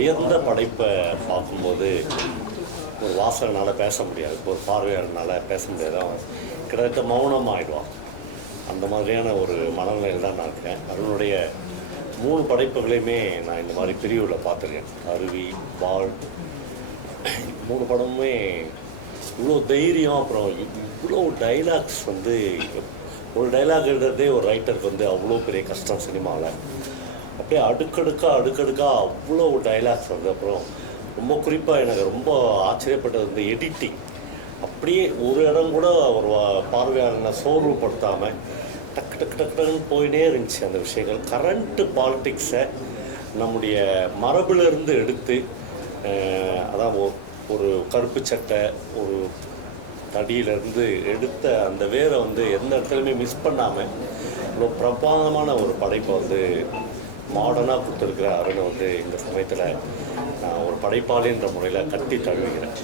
உயர்ந்த படைப்பை பார்க்கும்போது ஒரு வாசகனால் பேச முடியாது, ஒரு பார்வையாளனால் பேச முடியாது, அவன் கிட்டத்தட்ட மௌனம் ஆகிடுவான். அந்த மாதிரியான ஒரு மனநிலையில் தான் நான் இருக்கேன். அருணுடைய 3 படைப்புகளையுமே நான் இந்த மாதிரி பிரிவில் பார்த்துருக்கேன். அருவி, வாள், 3 படமுமே இவ்வளோ தைரியம், அப்புறம் இவ்வளோ டைலாக்ஸ் வந்து ஒரு டைலாக் எழுதுறதே ஒரு ரைட்டருக்கு வந்து அவ்வளோ பெரிய கஷ்டம் சினிமாவில். அப்படியே அடுக்கடுக்காக அவ்வளோ டைலாக்ஸ் வந்து, அப்புறம் ரொம்ப குறிப்பாக எனக்கு ரொம்ப ஆச்சரியப்பட்டது வந்து எடிட்டிங். அப்படியே ஒரு இடம் கூட ஒரு பார்வையாளனை சோர்வுபடுத்தாமல் டக்குன்னு போயிட்டே இருந்துச்சு அந்த விஷயங்கள். கரண்ட்டு பாலிட்டிக்ஸை நம்முடைய மரபிலிருந்து எடுத்து, அதான் ஒரு கருப்பு சட்டை, ஒரு தடியிலேருந்து எடுத்த அந்த வேரை வந்து எந்த இடத்துலையுமே மிஸ் பண்ணாமல் இவ்வளோ பிரபாதமான ஒரு படைப்பை வந்து மாடர்னாக கொடுத்துருக்கிற அருணை வந்து இந்த சமயத்தில் நான் ஒரு படைப்பாளின்ற முறையில் கட்டி தழுவிக்கிறேன்.